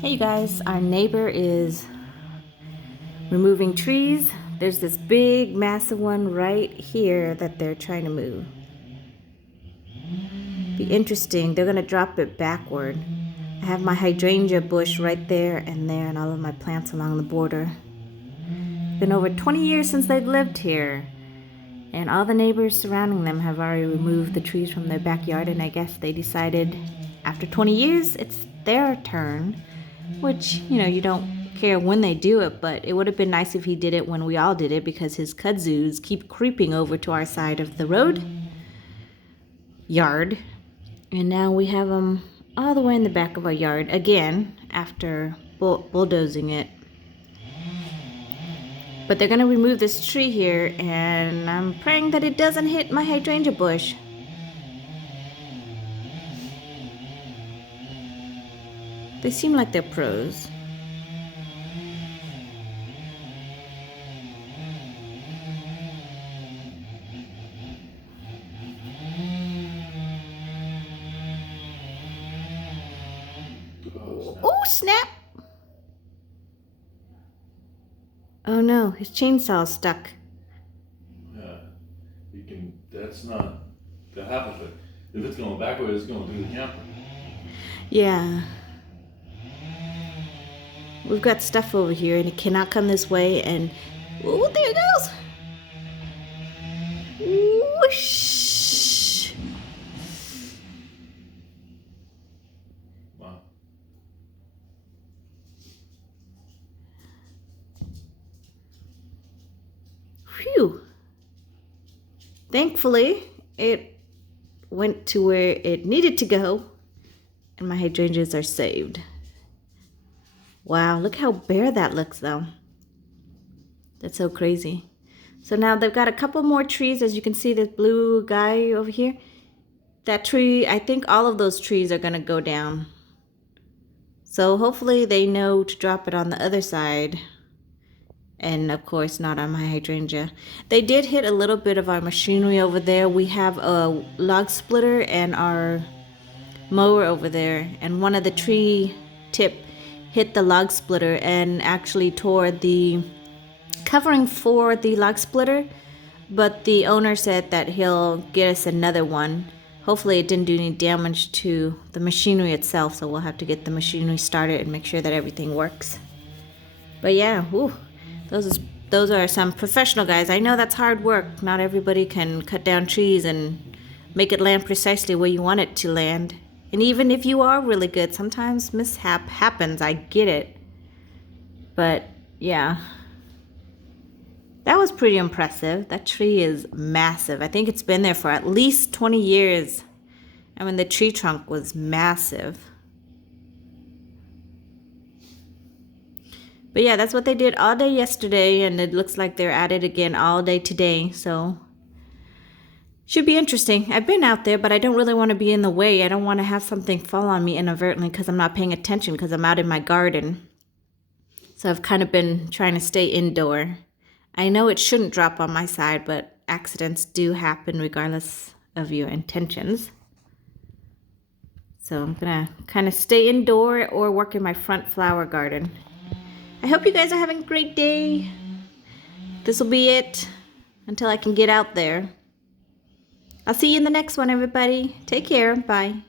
Hey you guys, our neighbor is removing trees. There's this big massive one right here that they're trying to move. Be interesting, they're gonna drop it backward. I have my hydrangea bush right there and all of my plants along the border. It's been over 20 years since they've lived here, and all the neighbors surrounding them have already removed the trees from their backyard, and I guess they decided after 20 years it's their turn. Which, you don't care when they do it, but it would have been nice if he did it when we all did it, because his kudzus keep creeping over to our side of the yard. And now we have them all the way in the back of our yard again after bulldozing it. But they're going to remove this tree here, and I'm praying that it doesn't hit my hydrangea bush. They seem like they're pros. Oh, snap! Oh no, his chainsaw's stuck. Yeah, that's not the half of it. If it's going backwards, it's going through the camper. Yeah. We've got stuff over here and it cannot come this way, and oh, there it goes. Whoosh. Wow. Phew. Thankfully, it went to where it needed to go, and my hydrangeas are saved. Wow, look how bare that looks though. That's so crazy. So now they've got a couple more trees. As you can see, this blue guy over here. That tree, I think all of those trees are gonna go down. So hopefully they know to drop it on the other side. And of course not on my hydrangea. They did hit a little bit of our machinery over there. We have a log splitter and our mower over there. And one of the tree tip hit the log splitter and actually tore the covering for the log splitter, but the owner said that he'll get us another one. Hopefully it didn't do any damage to the machinery itself, so we'll have to get the machinery started and make sure that everything works. But yeah, whew, those are some professional guys. I know that's hard work. Not everybody can cut down trees and make it land precisely where you want it to land. And even if you are really good, sometimes mishap happens. I get it. But yeah, that was pretty impressive. That tree is massive. I think it's been there for at least 20 years. I mean, the tree trunk was massive. But yeah, that's what they did all day yesterday, and it looks like they're at it again all day today. So should be interesting. I've been out there, but I don't really want to be in the way. I don't want to have something fall on me inadvertently because I'm not paying attention because I'm out in my garden. So I've kind of been trying to stay indoor. I know it shouldn't drop on my side, but accidents do happen regardless of your intentions. So I'm going to kind of stay indoor or work in my front flower garden. I hope you guys are having a great day. This will be it until I can get out there. I'll see you in the next one, everybody. Take care. Bye.